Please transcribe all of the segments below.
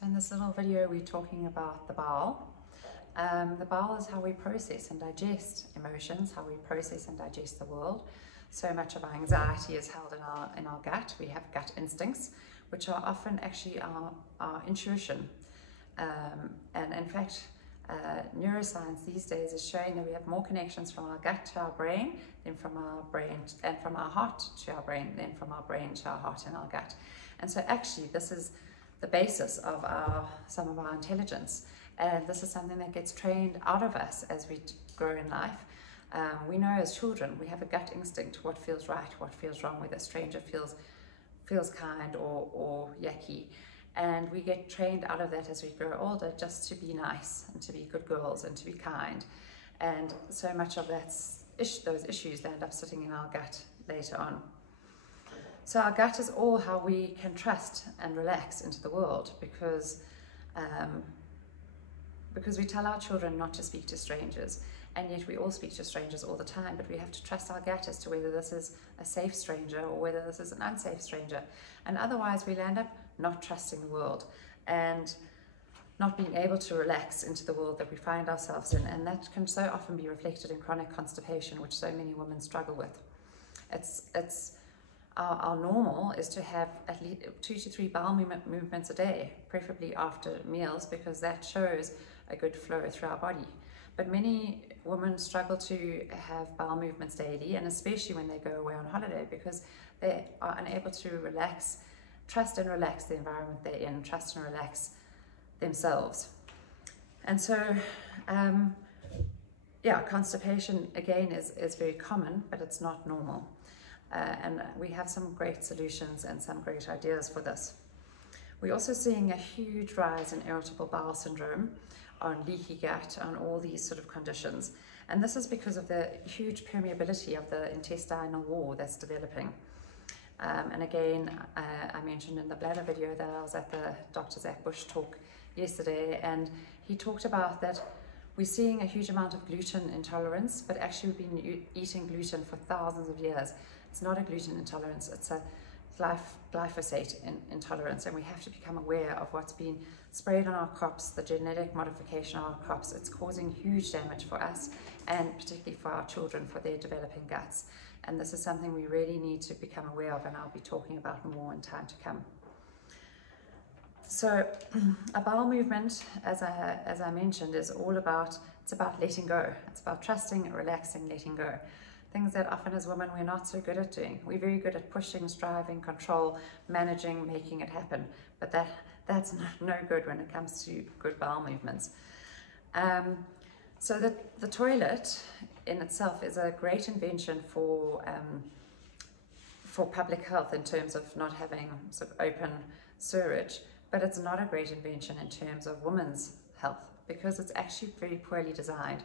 So in this little video, we're talking about the bowel. The bowel is how we process and digest emotions, how we process and digest the world. So much of our anxiety is held in our gut. We have gut instincts, which are often actually our intuition. And in fact, neuroscience these days is showing that we have more connections from our gut to our brain than from our brain, and from our heart to our brain than from our brain to our heart and our gut. And so actually this is the basis of some of our intelligence. And this is something that gets trained out of us as we grow in life. We know as children, we have a gut instinct, what feels right, what feels wrong, whether a stranger feels kind or yucky. And we get trained out of that as we grow older, just to be nice and to be good girls and to be kind. And so much of those issues end up sitting in our gut later on. So our gut is all how we can trust and relax into the world, because we tell our children not to speak to strangers, and yet we all speak to strangers all the time, but we have to trust our gut as to whether this is a safe stranger or whether this is an unsafe stranger. And otherwise we'll end up not trusting the world and not being able to relax into the world that we find ourselves in. And that can so often be reflected in chronic constipation, which so many women struggle with. Our normal is to have at least 2 to 3 bowel movements a day, preferably after meals, because that shows a good flow through our body. But many women struggle to have bowel movements daily, and especially when they go away on holiday, because they are unable to trust and relax the environment they're in, trust and relax themselves. And so, constipation again is very common, but it's not normal. And we have some great solutions and some great ideas for this. We're also seeing a huge rise in irritable bowel syndrome, on leaky gut, on all these sort of conditions. And this is because of the huge permeability of the intestinal wall that's developing. And again, I mentioned in the bladder video that I was at the Dr. Zach Bush talk yesterday, and he talked about that we're seeing a huge amount of gluten intolerance, but actually we've been eating gluten for thousands of years. It's not a gluten intolerance, it's a glyphosate intolerance, and we have to become aware of what's been sprayed on our crops, the genetic modification on our crops. It's causing huge damage for us, and particularly for our children, for their developing guts. And this is something we really need to become aware of, and I'll be talking about more in time to come. So a bowel movement, as I mentioned, is all about, it's about letting go. It's about trusting, relaxing, letting go. Things that often as women we're not so good at doing. We're very good at pushing, striving, control, managing, making it happen. But that's no good when it comes to good bowel movements. So the toilet in itself is a great invention for public health in terms of not having sort of open sewerage, but it's not a great invention in terms of women's health, because it's actually very poorly designed.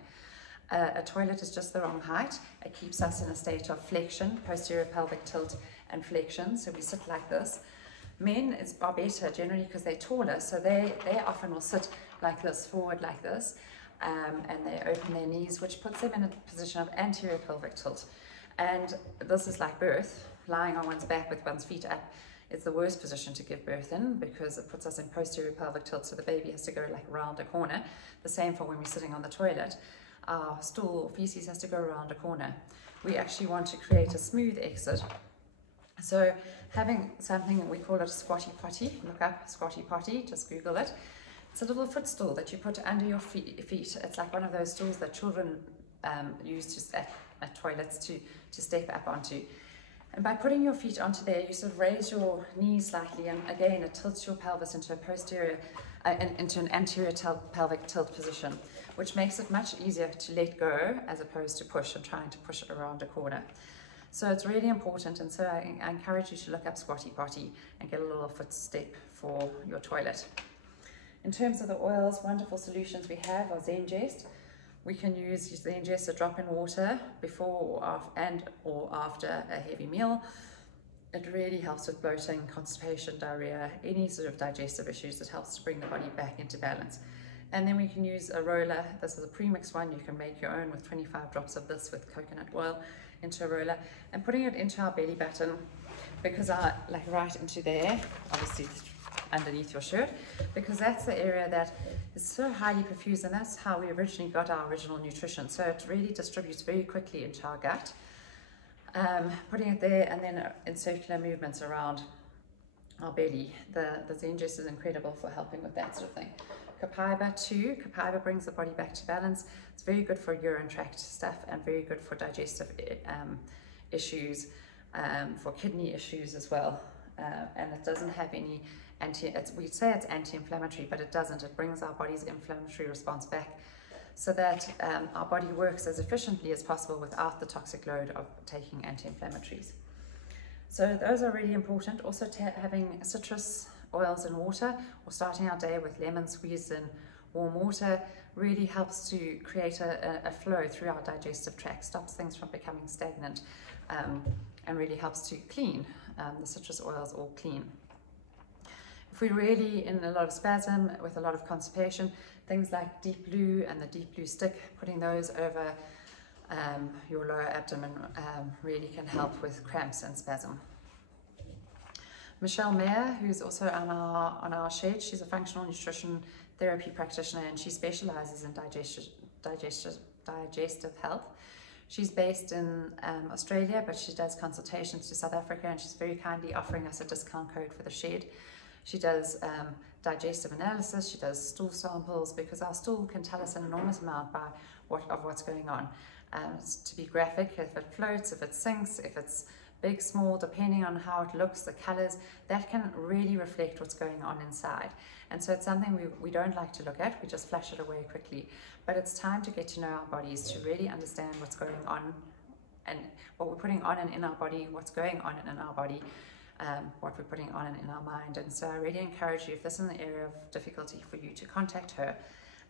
A toilet is just the wrong height. It keeps us in a state of flexion, posterior pelvic tilt and flexion, so we sit like this. Men are better generally because they're taller, so they often will sit like this, forward like this, and they open their knees, which puts them in a position of anterior pelvic tilt. And this is like birth. Lying on one's back with one's feet up is the worst position to give birth in, because it puts us in posterior pelvic tilt, so the baby has to go like around a corner. The same for when we're sitting on the toilet. Our stool or feces has to go around a corner. We actually want to create a smooth exit. So having something, we call it a squatty potty. Look up squatty potty, just Google it. It's a little footstool that you put under your feet. It's like one of those stools that children use at toilets to step up onto. And by putting your feet onto there, you sort of raise your knees slightly, and again it tilts your pelvis into an anterior pelvic tilt position, which makes it much easier to let go as opposed to push and trying to push it around a corner. So it's really important, and so I encourage you to look up squatty potty and get a little footstep for your toilet. In terms of the oils, wonderful solutions we have are Zengest. We can use Zengest, a drop in water before or after a heavy meal. It really helps with bloating, constipation, diarrhea, any sort of digestive issues. It helps to bring the body back into balance. And then we can use a roller. This is a pre-mixed one. You can make your own with 25 drops of this with coconut oil into a roller, and putting it into our belly button, because like right into there, obviously underneath your shirt, because that's the area that is so highly perfused, and that's how we originally got our original nutrition. So it really distributes very quickly into our gut. Putting it there, and then in circular movements around our belly. The Zen juice is incredible for helping with that sort of thing. Copaiba too. Copaiba brings the body back to balance. It's very good for urine tract stuff and very good for digestive issues, for kidney issues as well. And it doesn't have any we'd say it's anti-inflammatory, but it doesn't. It brings our body's inflammatory response back so that our body works as efficiently as possible without the toxic load of taking anti-inflammatories. So those are really important. Also having citrus oils in water, or starting our day with lemon squeezed in warm water, really helps to create a flow through our digestive tract, stops things from becoming stagnant, and really helps to clean. The citrus oils all clean. If we're really in a lot of spasm with a lot of constipation, things like deep blue and the deep blue stick, putting those over your lower abdomen really can help with cramps and spasm. Michelle Mayer, who's also on our shed, she's a functional nutrition therapy practitioner, and she specializes in digestive health. She's based in Australia, but she does consultations to South Africa, and she's very kindly offering us a discount code for the shed. She does digestive analysis, she does stool samples, because our stool can tell us an enormous amount of what's going on. To be graphic, if it floats, if it sinks, if it's big, small, depending on how it looks, the colors, that can really reflect what's going on inside. And so it's something we don't like to look at, we just flush it away quickly. But it's time to get to know our bodies, to really understand what's going on and what we're putting on and in our body, what's going on in our body, what we're putting on and in our mind. And so I really encourage you, if this is an area of difficulty for you, to contact her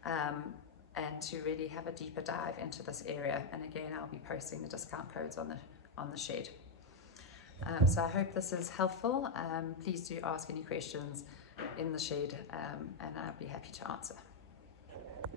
and to really have a deeper dive into this area. And again, I'll be posting the discount codes on the shed. So I hope this is helpful. Please do ask any questions in the shed, and I'll be happy to answer.